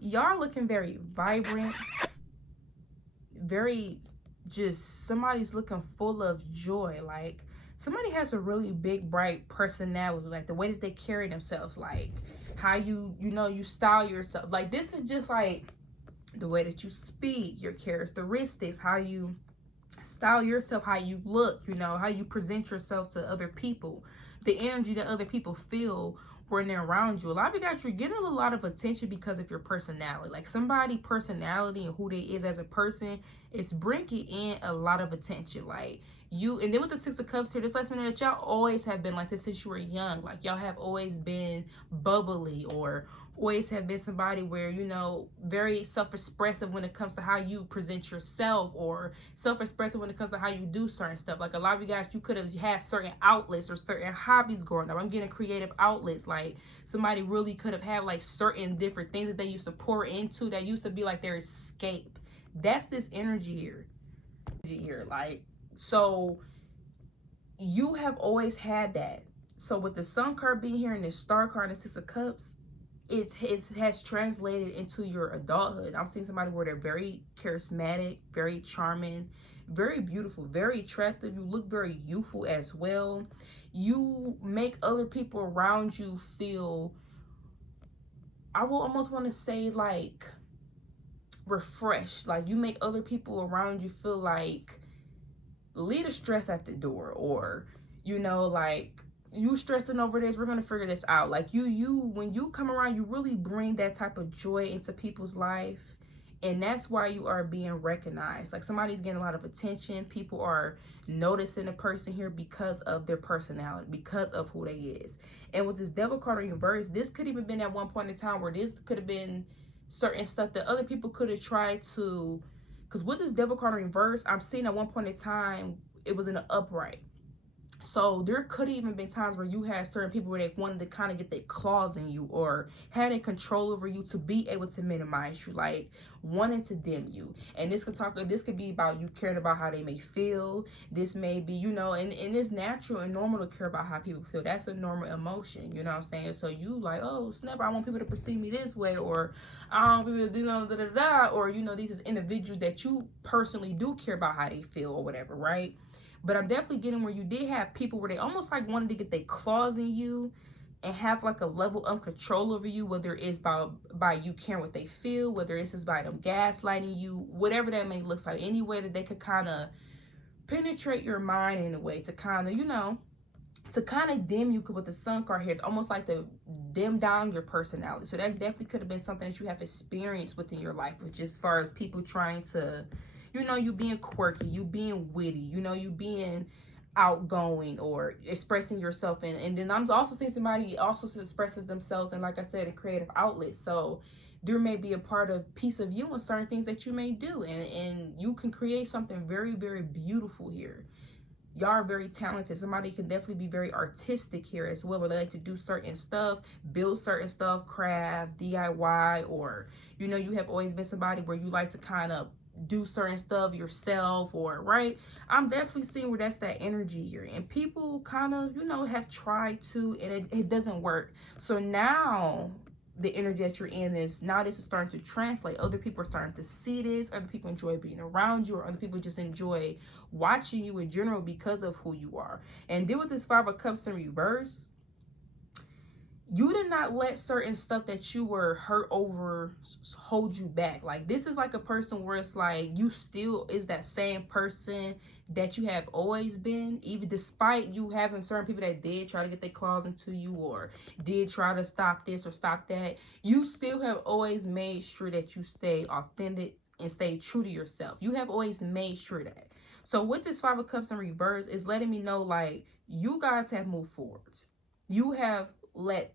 Y'all looking very vibrant, very just, somebody's looking full of joy. Like somebody has a really big, bright personality, like the way that they carry themselves, like how you know, you style yourself. Like this is just like the way that you speak, your characteristics, how you style yourself, how you look, you know, how you present yourself to other people, the energy that other people feel when they're around you. A lot of you guys, you're getting a lot of attention because of your personality. Like somebody personality and who they is as a person is bringing in a lot of attention. Like you, and then with the Six of Cups here, this lets me know that y'all always have been like this since you were young. Like y'all have always been bubbly, or always have been somebody where, you know, very self-expressive when it comes to how you present yourself, or self-expressive when it comes to how you do certain stuff. Like a lot of you guys, you could have had certain outlets or certain hobbies growing up. I'm getting creative outlets. Like somebody really could have had like certain different things that they used to pour into, that used to be like their escape. That's this energy here. Like, so you have always had that. So with the Sun card being here and the Star card and the Six of Cups, it has translated into your adulthood. I'm seeing somebody where they're very charismatic, very charming, very beautiful, very attractive. You look very youthful as well. You make other people around you feel, I will almost want to say, like refreshed. Like you make other people around you feel like, leave the stress at the door, or you know, like, you stressing over this, we're gonna figure this out. Like you when you come around, you really bring that type of joy into people's life, and that's why you are being recognized. Like somebody's getting a lot of attention. People are noticing a person here because of their personality, because of who they is. And with this Devil card in reverse, this could even been at one point in time where this could have been certain stuff that other people could have tried to, because with this Devil card in reverse, I'm seeing at one point in time it was in an upright. So there could have even been times where you had certain people where they wanted to kind of get their claws in you, or had a control over you to be able to minimize you, like wanting to dim you. And this could be about you caring about how they may feel. This may be, you know, and it's natural and normal to care about how people feel. That's a normal emotion, you know what I'm saying? So you like, oh snap, I want people to perceive me this way, or I don't want people to, you know, or you know, these is individuals that you personally do care about how they feel or whatever, right? But I'm definitely getting where you did have people where they almost like wanted to get their claws in you and have like a level of control over you, whether it's by you caring what they feel, whether it's just by them gaslighting you, whatever that may look like. Any way that they could kind of penetrate your mind in a way to kind of, you know, to kind of dim you with the Sun card here. It's almost like to dim down your personality. So that definitely could have been something that you have experienced within your life, which as far as people trying to, you know, you being quirky, you being witty, you know, you being outgoing or expressing yourself in. And then I'm also seeing somebody also expresses themselves in, like I said, a creative outlet. So there may be a piece of you and certain things that you may do, and you can create something very, very beautiful here. Y'all are very talented. Somebody can definitely be very artistic here as well, where they like to do certain stuff, build certain stuff, craft, DIY, or, you know, you have always been somebody where you like to kind of do certain stuff yourself, or right. I'm definitely seeing where that's that energy here, and people kind of, you know, have tried to, and it doesn't work. So now the energy that you're in is, now this is starting to translate. Other people are starting to see this. Other people enjoy being around you, or other people just enjoy watching you in general because of who you are. And deal with this Five of Cups in reverse. You did not let certain stuff that you were hurt over hold you back. Like this is like a person where it's like you still is that same person that you have always been, even despite you having certain people that did try to get their claws into you, or did try to stop this or stop that. You still have always made sure that you stay authentic and stay true to yourself. You have always made sure that. So with this Five of Cups in reverse is letting me know, like, you guys have moved forward. You have let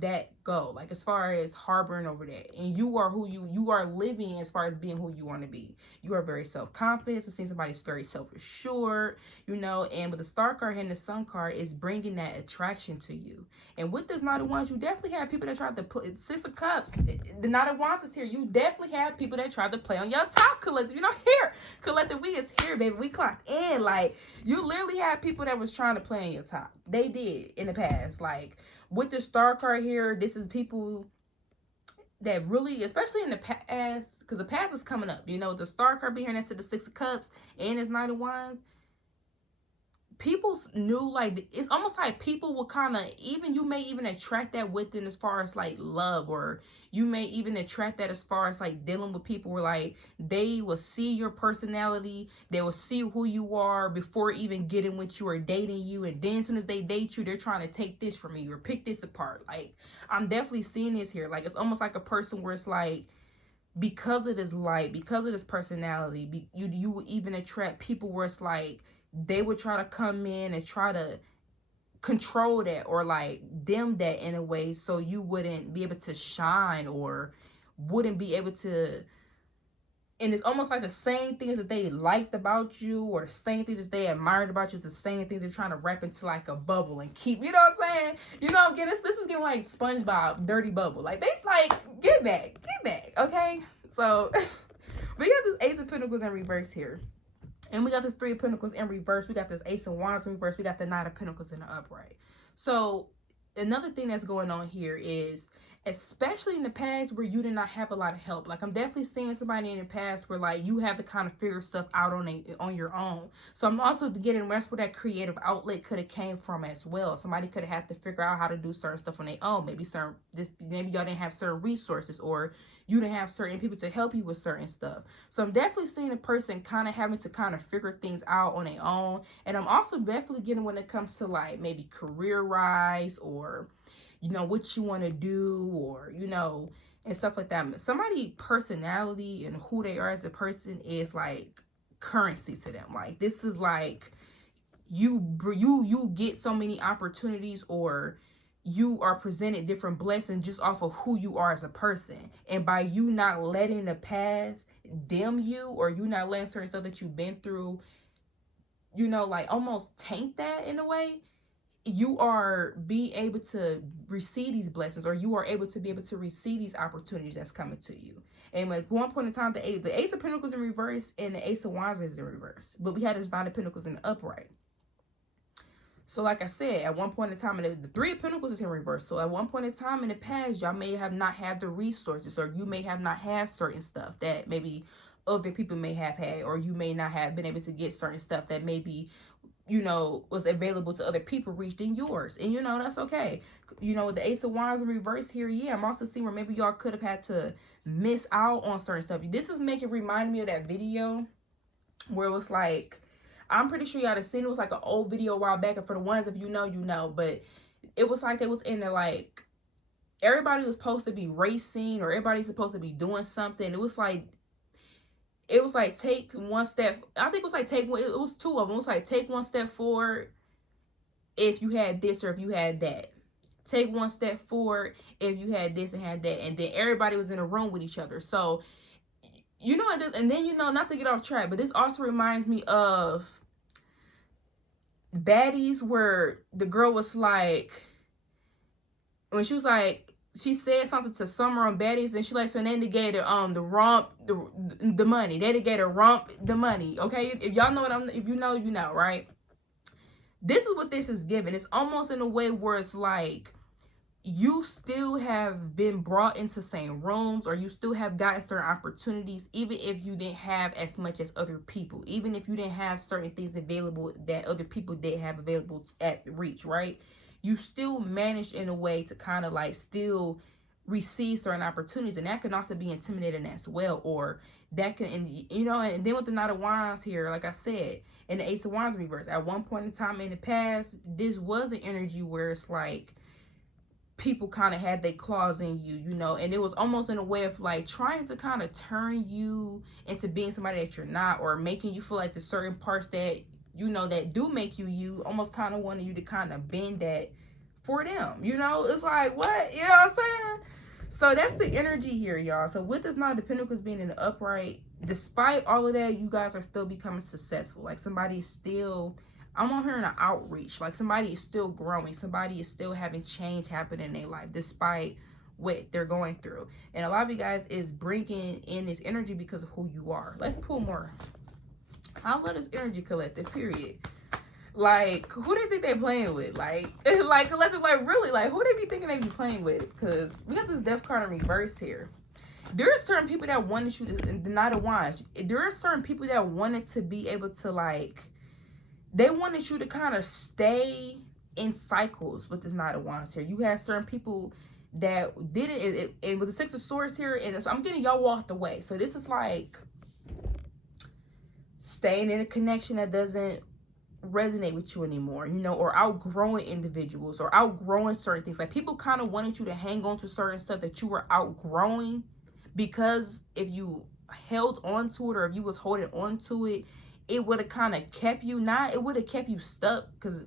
that go, like as far as harboring over that, and you are who you are living as far as being who you want to be. You are very self-confident. So seeing somebody's very self-assured, you know, and with the Star card and the Sun card is bringing that attraction to you. And with this Knight of Wands, you definitely have people that tried to put Six of Cups, the Knight of Wands is here. You definitely have people that tried to play on your top, collective. You know, here, collective, we is here, baby. We clocked in. Like, you literally have people that was trying to play on your top. They did in the past. Like with the Star card here, this is people that really, especially in the past, because the past is coming up, you know, the Star card being here next to the Six of Cups and his Knight of Wands. People knew, like, it's almost like people will kind of, even, you may even attract that within as far as like love, or you may even attract that as far as like dealing with people where like they will see your personality, they will see who you are before even getting with you or dating you, and then as soon as they date you, they're trying to take this from you or pick this apart. Like, I'm definitely seeing this here. Like, it's almost like a person where it's like, because of this light, because of this personality, you will even attract people where it's like they would try to come in and try to control that or like dim that in a way so you wouldn't be able to shine or wouldn't be able to. And it's almost like the same things that they liked about you or the same things that they admired about you is the same things they're trying to wrap into like a bubble and keep, you know what I'm saying? You know, again, this is getting like SpongeBob, dirty bubble. Like, they like, get back, okay? So we got this Ace of Pentacles in reverse here. And we got this Three of Pentacles in reverse. We got this Ace of Wands in reverse. We got the Knight of Pentacles in the upright. So another thing that's going on here is, especially in the past where you did not have a lot of help. Like, I'm definitely seeing somebody in the past where like you have to kind of figure stuff out on your own. So I'm also getting rest where that creative outlet could have came from as well. Somebody could have had to figure out how to do certain stuff on their own. Maybe y'all didn't have certain resources, or you didn't have certain people to help you with certain stuff. So I'm definitely seeing a person kind of having to kind of figure things out on their own. And I'm also definitely getting when it comes to like maybe career-wise, or, you know, what you want to do, or, you know, and stuff like that. Somebody personality and who they are as a person is like currency to them. Like, this is like you get so many opportunities, or you are presented different blessings just off of who you are as a person. And by you not letting the past dim you, or you not letting certain stuff that you've been through, you know, like almost taint that in a way, you are be able to receive these blessings, or you are able to receive these opportunities that's coming to you. And at one point in time, the Ace of Pentacles in reverse and the Ace of Wands is in reverse, but we had this Nine of Pentacles in the upright. So like I said, at one point in time, the Three of Pentacles is in reverse. So at one point in time in the past, y'all may have not had the resources, or you may have not had certain stuff that maybe other people may have had, or you may not have been able to get certain stuff that maybe, you know, was available to other people reached in yours. And, you know, that's okay. You know, with the Ace of Wands in reverse here, yeah, I'm also seeing where maybe y'all could have had to miss out on certain stuff. This is remind me of that video where it was like, I'm pretty sure y'all have seen it. It was like an old video a while back, and for the ones if you know, you know, but it was like they was in there, like everybody was supposed to be racing, or everybody's supposed to be doing something. It was like take one step. I think it was like it was two of them. It was like take one step forward if you had this or if you had that. Take one step forward if you had this and had that. And then everybody was in a room with each other. So, you know, and then, you know, not to get off track, but this also reminds me of Baddies, where the girl was like, when she was like, she said something to Summer on Baddies, and she like, so then they gave her the money. They gave her the money. Okay, if y'all know what if you know, you know, right? This is what this is giving. It's almost in a way where it's like you still have been brought into same rooms, or you still have gotten certain opportunities, even if you didn't have as much as other people, even if you didn't have certain things available that other people did have available at reach, right? You still managed in a way to kind of like still receive certain opportunities, and that can also be intimidating as well, or that can, you know. And then with the Knight of Wands here, like I said, and the Ace of Wands reverse, at one point in time in the past, this was an energy where it's like people kind of had their claws in you, you know, and it was almost in a way of like trying to kind of turn you into being somebody that you're not, or making you feel like the certain parts that, you know, that do make you almost kind of wanted you to kind of bend that for them, you know. It's like, what, you know what I'm saying? So that's the energy here, y'all. So with this Nine of Pentacles being in the upright, despite all of that, you guys are still becoming successful. Like, somebody is still, I'm on here in an outreach, like somebody is still growing, somebody is still having change happen in their life despite what they're going through. And a lot of you guys is bringing in this energy because of who you are. Let's pull more. How let this energy collective, period. Like, who they think they playing with? Like collective, like, really, like, who they be thinking they be playing with? Because we got this death card in reverse here. There are certain people that wanted you to deny the wands. There are certain people that wanted to be able to, like, they wanted you to kind of stay in cycles with this Knight of Wands here. You had certain people that did it, and with the Six of Swords here, and so I'm getting y'all walked away. So this is like staying in a connection that doesn't resonate with you anymore, you know, or outgrowing individuals or outgrowing certain things. Like, people kind of wanted you to hang on to certain stuff that you were outgrowing, because if you held on to it, or if you was holding on to it, it would have kind of kept you, not, it would have kept you stuck, because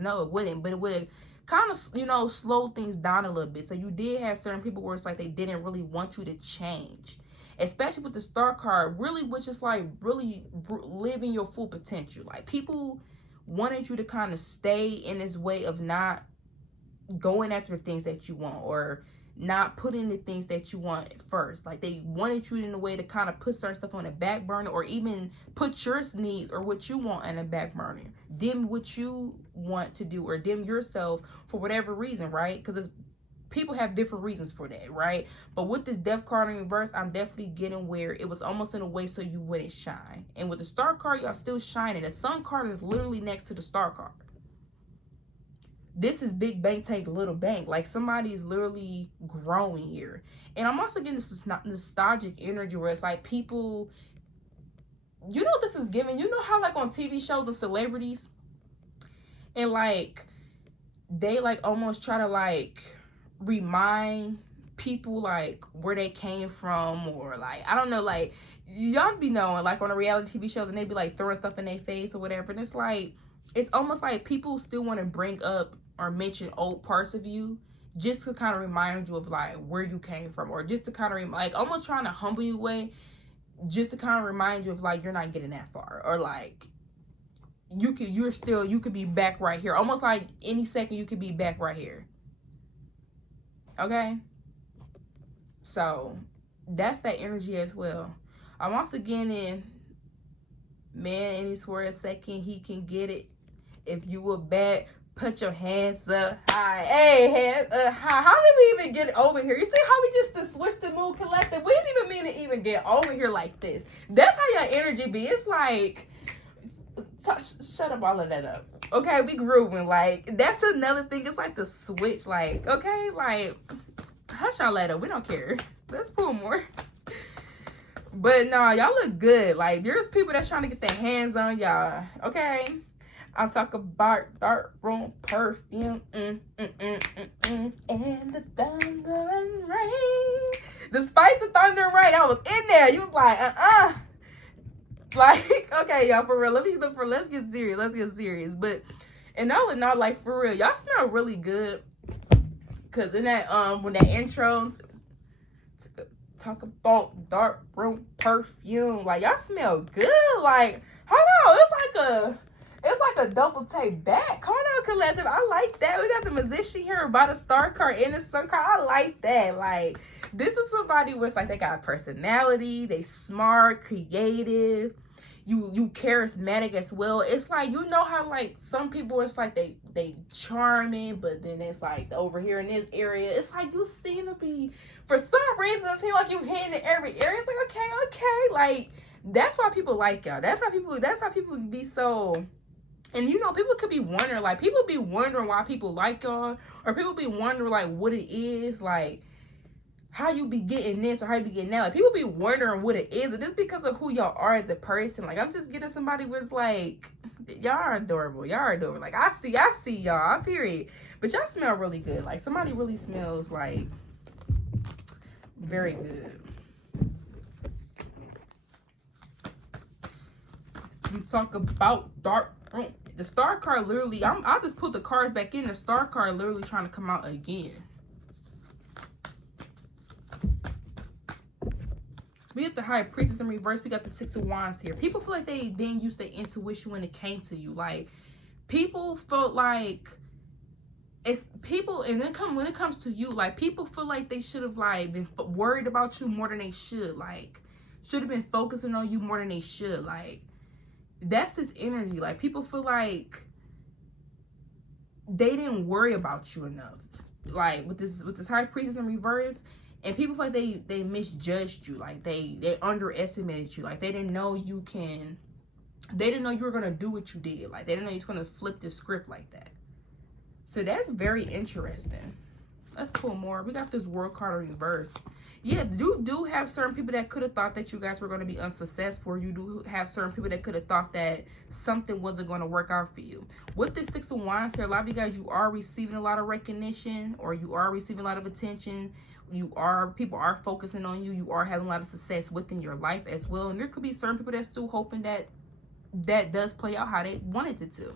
no, it wouldn't, but it would have kind of, you know, slowed things down a little bit. So you did have certain people where it's like they didn't really want you to change, especially with the Star card, really, which is like really living your full potential. Like, people wanted you to kind of stay in this way of not going after the things that you want, or not putting the things that you want first. Like, they wanted you in a way to kind of put certain stuff on the back burner, or even put your needs or what you want in the back burner, dim what you want to do, or dim yourself for whatever reason, right? Because people have different reasons for that, right? But with this death card in reverse, I'm definitely getting where it was almost in a way so you wouldn't shine. And with the Star card, y'all still shining. The Sun card is literally next to the Star card. This is big bank take little bank. Like, somebody is literally growing here. And I'm also getting this nostalgic energy where it's like people, you know what this is giving? You know how, like, on TV shows of celebrities, and like they like almost try to like remind people like where they came from, or like, I don't know, like, y'all be knowing, like, on the reality TV shows, and they be like throwing stuff in their face or whatever, and it's like, it's almost like people still want to bring up or mention old parts of you just to kind of remind you of like where you came from, or just to kind of like almost trying to humble you away, just to kind of remind you of like you're not getting that far, or like you could be back right here, almost like any second you could be back right here. Okay, so that's that energy as well. I'm also getting, man, and he swore a second he can get it. If you were bad, put your hands up high. Hey, hands up high. How did we even get over here? You see how we just switched the mood collective? We didn't even mean to even get over here like this. That's how your energy be. It's like, shut up all of that up. Okay, we grooving. Like, that's another thing. It's like the switch. Like, okay, like, hush all that up. We don't care. Let's pull more. But no, y'all look good. Like, there's people that's trying to get their hands on y'all. Okay, I'm talking about dark room perfume, and the thunder and rain. Despite the thunder and rain, I was in there. You was like, like, okay, y'all, for real. Let's get serious. Let's get serious. But, and all in all, like, for real, y'all smell really good. Cause in that when that intro talk about dark room perfume, like, y'all smell good. Like, hold on, it's like a double take back. Hold on, collective. I like that. We got the Musician here by the Star card and the Sun card. I like that. Like, this is somebody where it's like they got personality, they smart, creative, you charismatic as well. It's like, you know how like some people, it's like they charming, but then it's like over here in this area, it's like you seem to be, for some reason it seems like you hitting in every area. It's like, okay, like, that's why people like y'all. That's why people be so. And, you know, people could be wondering, like, people be wondering why people like y'all, or people be wondering, like, what it is, like, how you be getting this or how you be getting that. Like, people be wondering what it is, and it's because of who y'all are as a person. Like, I'm just getting somebody who's like, y'all are adorable. Y'all are adorable. Like, I see y'all, period. But y'all smell really good. Like, somebody really smells, like, very good. You talk about dark room. The Star card literally, I just put the cards back in. The Star card literally trying to come out again. We have the High Priestess in reverse. We got the Six of Wands here. People feel like they didn't use their intuition when it came to you. Like, people felt like it's people, and then when it comes to you, like, people feel like they should have like been worried about you more than they should. Like, should have been focusing on you more than they should. Like, that's this energy. Like, people feel like they didn't worry about you enough. Like with this high priestess in reverse, and people feel like they misjudged you, like they underestimated you, like they didn't know you were gonna do what you did, like they didn't know you were gonna flip the script like that. So that's very interesting. Let's pull more. We got this World card in reverse. Yeah, you do have certain people that could have thought that you guys were going to be unsuccessful. You do have certain people that could have thought that something wasn't going to work out for you. With the Six of Wands here, a lot of you guys, you are receiving a lot of recognition, or you are receiving a lot of attention. People are focusing on you. You are having a lot of success within your life as well. And there could be certain people that's still hoping that that does play out how they wanted it to.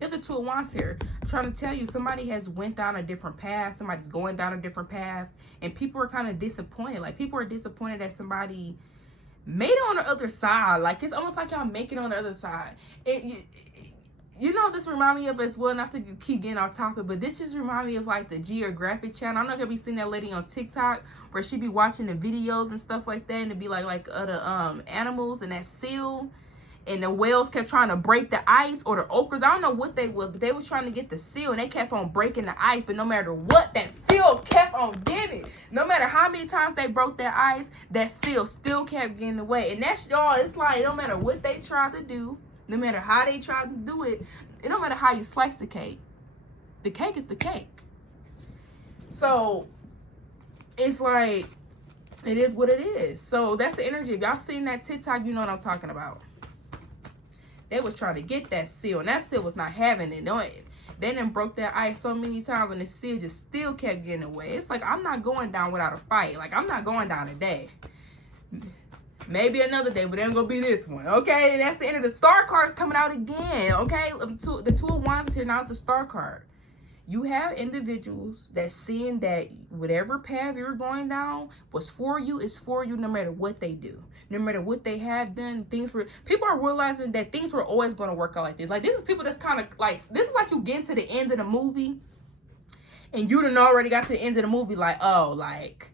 There's the Two of Wands here. I'm trying to tell you, somebody has went down a different path. Somebody's going down a different path. And people are kind of disappointed. Like, people are disappointed that somebody made it on the other side. Like, it's almost like y'all make it on the other side. You know, this remind me of as well, not to keep getting off topic, but this just remind me of like the Geographic channel. I don't know if y'all be seeing that lady on TikTok where she be watching the videos and stuff like that, and it'd be like other animals and that seal. And the whales kept trying to break the ice, or the okras. I don't know what they was, but they was trying to get the seal, and they kept on breaking the ice. But no matter what, that seal kept on getting. No matter how many times they broke that ice, that seal still kept getting away. And that's, y'all, it's like no matter what they tried to do, no matter how they tried to do it, it don't matter how you slice the cake is the cake. So it's like, it is what it is. So that's the energy. If y'all seen that TikTok, you know what I'm talking about. They was trying to get that seal, and that seal was not having it. They done broke that ice so many times, and the seal just still kept getting away. It's like, I'm not going down without a fight. Like, I'm not going down today. Maybe another day, but it ain't gonna be this one. Okay, that's the end of the Star card's coming out again. Okay, the Two of Wands is here. Now it's the Star card. You have individuals that seeing that whatever path you're going down was for you, is for you, no matter what they do. No matter what they have done, people are realizing that things were always going to work out like this. Like, this is people that's kind of like, this is like you getting to the end of the movie, and you done already got to the end of the movie, like, oh, like,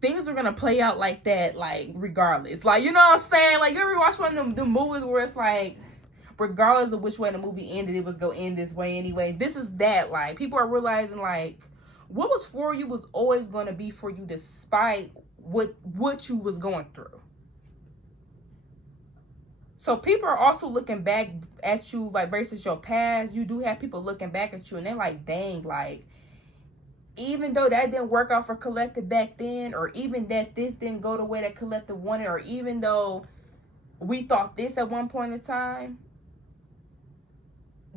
things are going to play out like that, like, regardless. Like, you know what I'm saying? Like, you ever watch one of them movies where it's like, regardless of which way the movie ended, it was going to end this way anyway. This is that. Like, people are realizing, like, what was for you was always going to be for you, despite what you was going through. So people are also looking back at you, like, versus your past. You do have people looking back at you, and they're like, dang, like, even though that didn't work out for Collective back then, or even that this didn't go the way that Collective wanted, or even though we thought this at one point in time,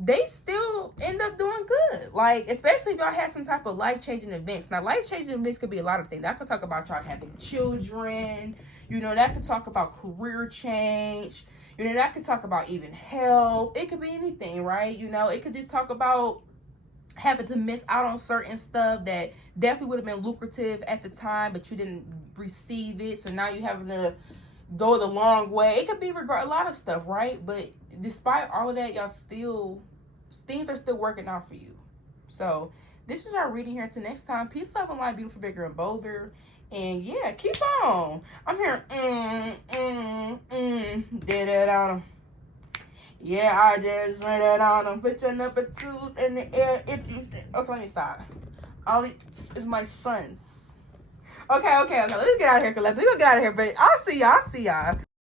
they still end up doing good. Like, especially if y'all had some type of life-changing events. Now, life-changing events could be a lot of things. I could talk about y'all having children. You know, that could talk about career change. You know, that could talk about even health. It could be anything, right? You know, it could just talk about having to miss out on certain stuff that definitely would have been lucrative at the time, but you didn't receive it. So now you're having to go the long way. It could be a lot of stuff, right? But despite all of that, y'all still, things are still working out for you. So this is our reading here. Until next time, peace, love, and light, beautiful, bigger, and bolder. And yeah, keep on. I'm here. Did it on them. Yeah, I just did it on them. Put your number 2 in the air if you. Okay, let me stop. All is my sons. Okay. Let's get out of here, Collective. We're gonna get out of here, but I'll see y'all.